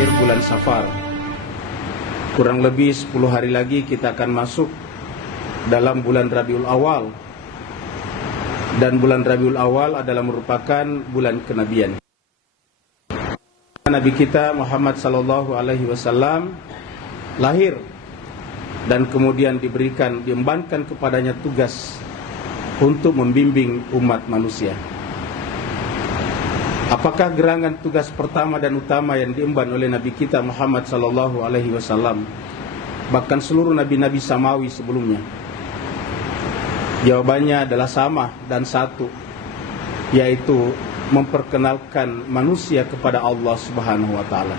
akhir bulan Safar. Kurang lebih 10 hari lagi kita akan masuk dalam bulan Rabiul Awal. Dan bulan Rabiul Awal adalah merupakan bulan kenabian. Nabi kita Muhammad sallallahu alaihi wasallam lahir dan kemudian diembankan kepadanya tugas untuk membimbing umat manusia. Apakah gerangan tugas pertama dan utama yang diemban oleh Nabi kita Muhammad sallallahu alaihi wasallam, bahkan seluruh nabi-nabi samawi sebelumnya? Jawabannya adalah sama dan satu, yaitu memperkenalkan manusia kepada Allah Subhanahu wa taala.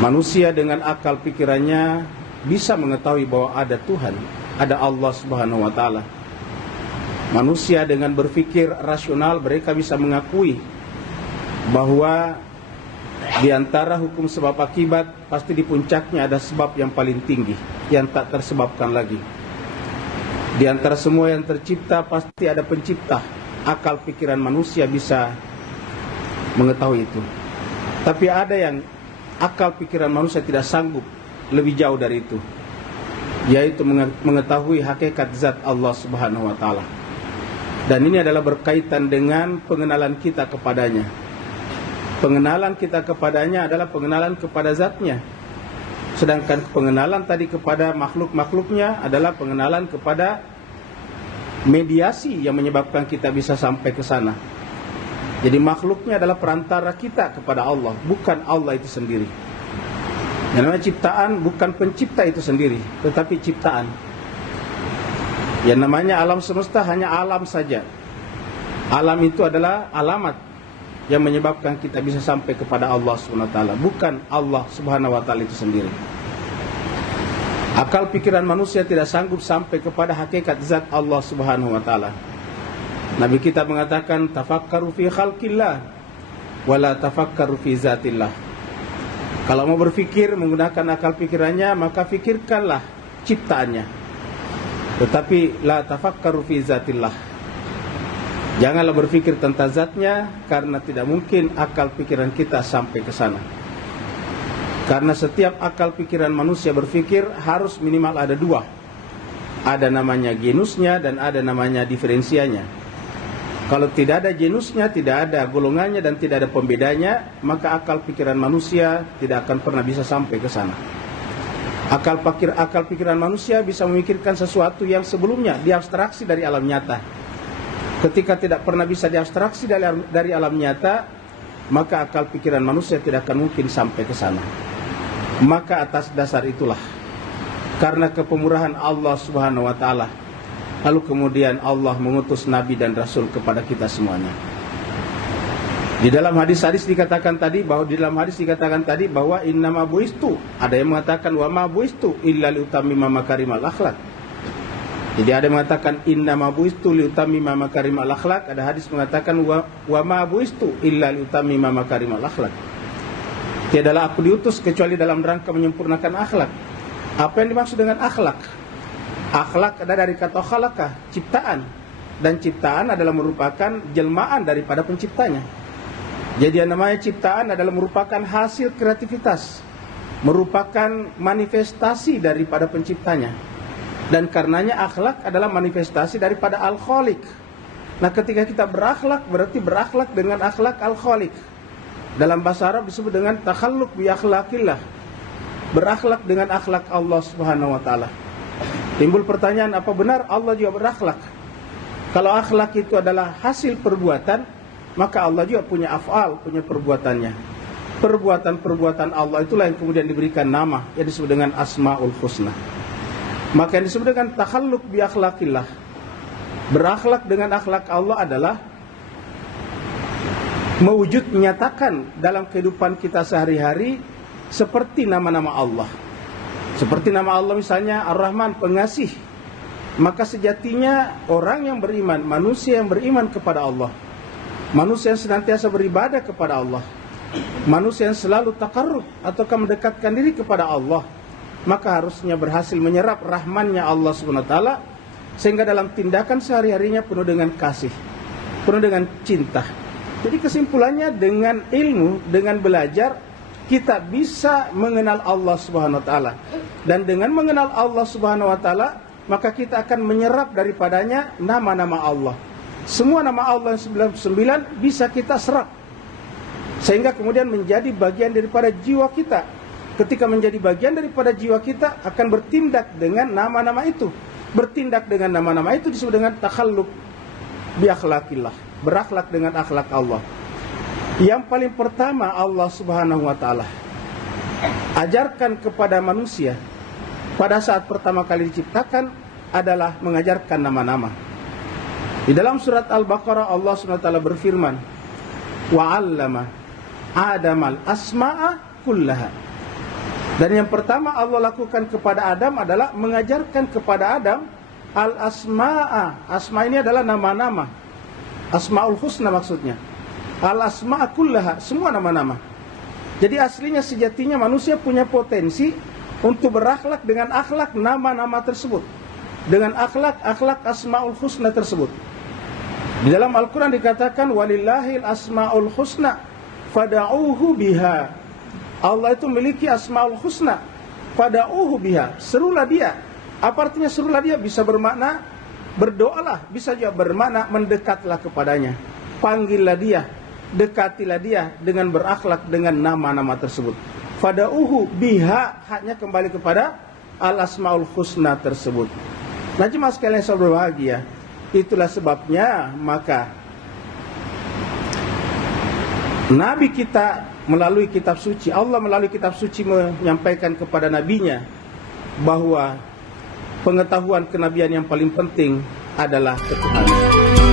Manusia dengan akal pikirannya bisa mengetahui bahwa ada Tuhan, ada Allah Subhanahu wa taala. Manusia dengan berpikir rasional, mereka bisa mengakui bahwa di antara hukum sebab akibat pasti di puncaknya ada sebab yang paling tinggi yang tak tersebabkan lagi. Di antara semua yang tercipta pasti ada pencipta. Akal pikiran manusia bisa mengetahui itu. Tapi ada yang akal pikiran manusia tidak sanggup lebih jauh dari itu, yaitu mengetahui hakikat zat Allah Subhanahu wa taala. Dan ini adalah berkaitan dengan pengenalan kita kepadanya. Pengenalan kita kepadanya adalah pengenalan kepada zatnya. Sedangkan pengenalan tadi kepada makhluk-makhluknya adalah pengenalan kepada mediasi yang menyebabkan kita bisa sampai ke sana. Jadi makhluknya adalah perantara kita kepada Allah, bukan Allah itu sendiri. Yang namanya ciptaan bukan pencipta itu sendiri, tetapi ciptaan. Yang namanya alam semesta hanya alam saja. Alam itu adalah alamat yang menyebabkan kita bisa sampai kepada Allah Subhanahu wa taala, bukan Allah Subhanahu wa taala itu sendiri. Akal pikiran manusia tidak sanggup sampai kepada hakikat zat Allah Subhanahu wa taala. Nabi kita mengatakan tafakkaru fi khalqillah wala tafakkaru fi zatillah. Kalau mau berfikir menggunakan akal pikirannya, maka fikirkanlah ciptaannya. Tetapi la tafakkaru fi zatillah. Janganlah berfikir tentang zatnya, karena tidak mungkin akal pikiran kita sampai ke sana. Karena setiap akal pikiran manusia berfikir harus minimal ada dua. Ada namanya genusnya dan ada namanya diferensianya. Kalau tidak ada genusnya, tidak ada golongannya dan tidak ada pembedanya, maka akal pikiran manusia tidak akan pernah bisa sampai ke sana. Akal pikiran manusia bisa memikirkan sesuatu yang sebelumnya diabstraksi dari alam nyata. Ketika tidak pernah bisa diabstraksi dari alam nyata, maka akal pikiran manusia tidak akan mungkin sampai ke sana. Maka atas dasar itulah, karena kepemurahan Allah Subhanahu wa taala, lalu kemudian Allah mengutus nabi dan rasul kepada kita semuanya. Di dalam hadis dikatakan tadi bahwa innama buistu, ada yang mengatakan wa ma buistu illa liutammima makarimal akhlak. Jadi ada yang mengatakan innama buistu liutammima makarimal akhlak, ada hadis mengatakan wa ma buistu illa liutammima makarimal akhlak. Tiadalah aku diutus kecuali dalam rangka menyempurnakan akhlak. Apa yang dimaksud dengan akhlak? Akhlak ada dari kata khalaqah, ciptaan, dan ciptaan adalah merupakan jelmaan daripada penciptanya. Jadi yang namanya ciptaan adalah merupakan hasil kreativitas, merupakan manifestasi daripada penciptanya. Dan karenanya akhlak adalah manifestasi daripada Al-Khaliq. Nah, ketika kita berakhlak, berarti berakhlak dengan akhlak Al-Khaliq. Dalam bahasa Arab disebut dengan takhalluq bi akhlaqillah, berakhlak dengan akhlak Allah Subhanahu wa taala. Timbul pertanyaan, apa benar Allah juga berakhlak? Kalau akhlak itu adalah hasil perbuatan, maka Allah juga punya af'al, punya perbuatannya. Perbuatan-perbuatan Allah itulah yang kemudian diberikan nama yang disebut dengan Asmaul Husna. Maka yang disebut dengan takhalluq bi akhlaqillah, berakhlak dengan akhlak Allah adalah mewujud, menyatakan dalam kehidupan kita sehari-hari seperti nama-nama Allah. Seperti nama Allah misalnya Ar-Rahman, pengasih. Maka sejatinya orang yang beriman, manusia yang beriman kepada Allah, manusia yang senantiasa beribadah kepada Allah, manusia yang selalu takarrub ataukah mendekatkan diri kepada Allah, maka harusnya berhasil menyerap rahmannya Allah Subhanahu wa taala, sehingga dalam tindakan sehari-harinya penuh dengan kasih, penuh dengan cinta. Jadi kesimpulannya, dengan ilmu, dengan belajar, kita bisa mengenal Allah Subhanahu wa taala. Dan dengan mengenal Allah Subhanahu wa taala, maka kita akan menyerap daripadanya nama-nama Allah. Semua nama Allah yang 99 bisa kita serap, sehingga kemudian menjadi bagian daripada jiwa kita. Ketika menjadi bagian daripada jiwa kita, akan bertindak dengan nama-nama itu. Bertindak dengan nama-nama itu disebut dengan takhalluk bi akhlaqillah, berakhlak dengan akhlak Allah. Yang paling pertama Allah Subhanahu wa taala ajarkan kepada manusia pada saat pertama kali diciptakan adalah mengajarkan nama-nama. Di dalam surat Al-Baqarah Allah Subhanahu wa taala berfirman, wa 'allama Adamal asma'a kullaha. Dan yang pertama Allah lakukan kepada Adam adalah mengajarkan kepada Adam al-asma'a. Asma ini adalah nama-nama, Asmaul Husna maksudnya. Al-asma'a kullaha, semua nama-nama. Jadi aslinya sejatinya manusia punya potensi untuk berakhlak dengan akhlak nama-nama tersebut, dengan akhlak Asmaul Husna tersebut. Di dalam Al-Quran dikatakan walillahil asmaul husna fada'uhu biha. Allah itu memiliki Asmaul Husna, fada'uhu biha, serulah dia. Apa artinya serulah dia? Bisa bermakna berdoalah, bisa juga bermakna mendekatlah kepadanya, panggillah dia, dekatilah dia dengan berakhlak dengan nama-nama tersebut. Fada'uhu biha, haknya kembali kepada al-Asmaul Husna tersebut. Nah, jemaah sekalian yang berbahagia, itulah sebabnya maka Nabi kita melalui kitab suci, Allah melalui kitab suci menyampaikan kepada nabinya bahwa pengetahuan kenabian yang paling penting adalah ketuhanan.